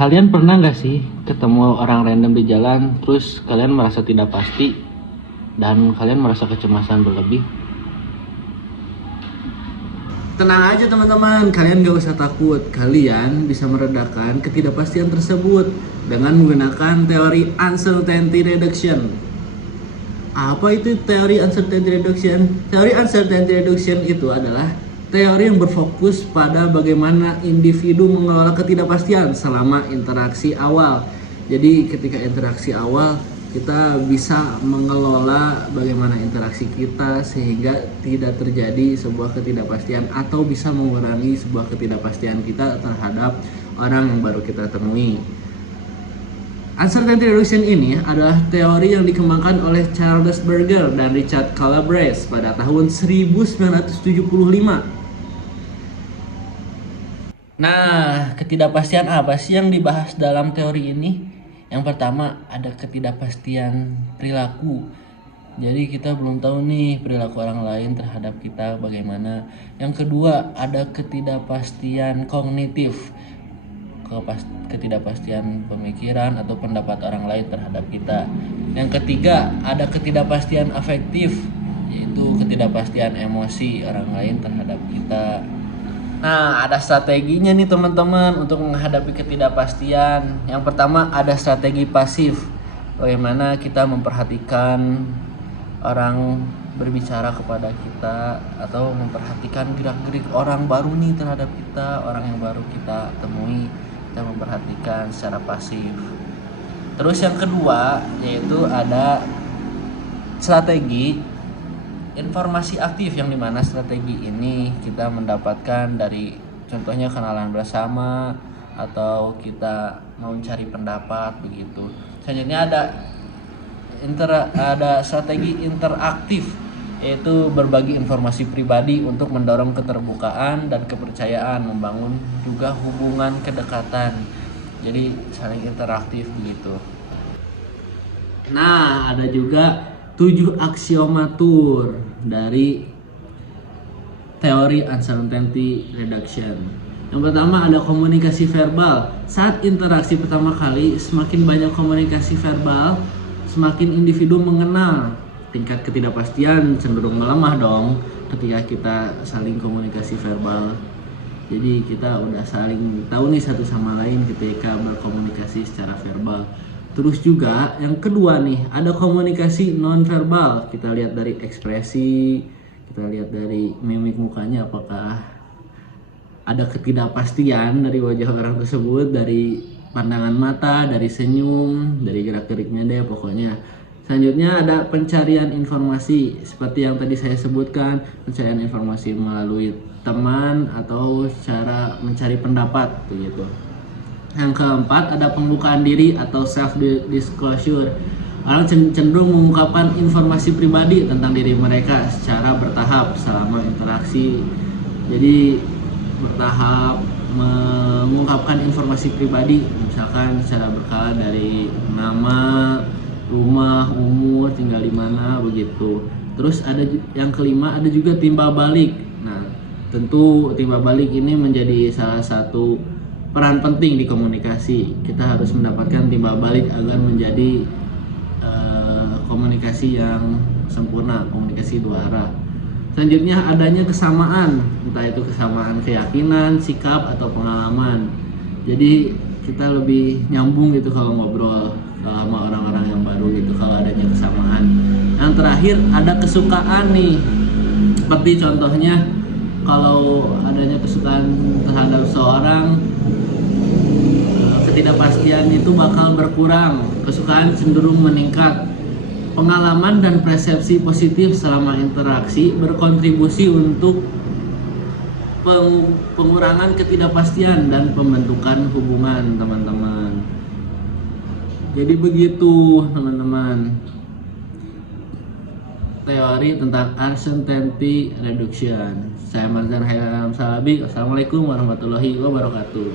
Kalian pernah nggak sih ketemu orang random di jalan, terus kalian merasa tidak pasti dan kalian merasa kecemasan berlebih? Tenang aja teman-teman, kalian gak usah takut. Kalian bisa meredakan ketidakpastian tersebut dengan menggunakan teori uncertainty reduction. Apa itu teori uncertainty reduction? Teori uncertainty reduction itu adalah teori yang berfokus pada bagaimana individu mengelola ketidakpastian selama interaksi awal. Jadi ketika interaksi awal kita bisa mengelola bagaimana interaksi kita sehingga tidak terjadi sebuah ketidakpastian atau bisa mengurangi sebuah ketidakpastian kita terhadap orang yang baru kita temui. Uncertainty reduction ini adalah teori yang dikembangkan oleh Charles Berger dan Richard Calabrese pada tahun 1975. Nah, ketidakpastian apa sih yang dibahas dalam teori ini? Yang pertama, ada ketidakpastian perilaku. Jadi kita belum tahu nih perilaku orang lain terhadap kita bagaimana. Yang kedua, ada ketidakpastian kognitif. Ketidakpastian pemikiran atau pendapat orang lain terhadap kita. Yang ketiga, ada ketidakpastian afektif, yaitu ketidakpastian emosi orang lain terhadap kita. Nah, ada strateginya nih teman-teman untuk menghadapi ketidakpastian. Yang pertama ada strategi pasif. Bagaimana kita memperhatikan orang berbicara kepada kita atau memperhatikan gerak-gerik orang baru nih terhadap kita, orang yang baru kita temui. Kita memperhatikan secara pasif. Terus yang kedua yaitu ada strategi informasi aktif, yang dimana strategi ini kita mendapatkan dari contohnya kenalan bersama atau kita mau mencari pendapat begitu. Selanjutnya ada strategi interaktif, yaitu berbagi informasi pribadi untuk mendorong keterbukaan dan kepercayaan, membangun juga hubungan kedekatan. Jadi saling interaktif begitu. Nah, ada juga 7 aksiomatur dari teori uncertainty reduction. Yang pertama ada komunikasi verbal. Saat interaksi pertama kali, semakin banyak komunikasi verbal, semakin individu mengenal. Tingkat ketidakpastian cenderung melemah dong ketika kita saling komunikasi verbal. Jadi kita udah saling tahu nih satu sama lain ketika berkomunikasi secara verbal. Terus juga yang kedua nih, ada komunikasi nonverbal. Kita lihat dari ekspresi, kita lihat dari mimik mukanya apakah ada ketidakpastian dari wajah orang tersebut, dari pandangan mata, dari senyum, dari gerak-geriknya deh pokoknya. Selanjutnya ada pencarian informasi, seperti yang tadi saya sebutkan, pencarian informasi melalui teman atau cara mencari pendapat begitu. Yang keempat ada pembukaan diri atau self disclosure. Orang cenderung mengungkapkan informasi pribadi tentang diri mereka secara bertahap selama interaksi. Jadi bertahap mengungkapkan informasi pribadi, misalkan secara berkala dari nama, rumah, umur, tinggal di mana begitu. Terus ada yang kelima ada juga timbal balik. Nah, tentu timbal balik ini menjadi salah satu peran penting di komunikasi. Kita harus mendapatkan timbal balik agar menjadi komunikasi yang sempurna, komunikasi dua arah. Selanjutnya adanya kesamaan, entah itu kesamaan keyakinan, sikap, atau pengalaman. Jadi kita lebih nyambung gitu kalau ngobrol sama orang-orang yang baru gitu kalau adanya kesamaan. Yang terakhir ada kesukaan nih, seperti contohnya kalau adanya kesukaan terhadap seorang, ketidakpastian itu bakal berkurang, kesukaan cenderung meningkat. Pengalaman dan persepsi positif selama interaksi berkontribusi untuk pengurangan ketidakpastian dan pembentukan hubungan, teman-teman. Jadi begitu, teman-teman, teori tentang uncertainty reduction. Saya Marzan Hayam Salabi. Assalamualaikum warahmatullahi wabarakatuh.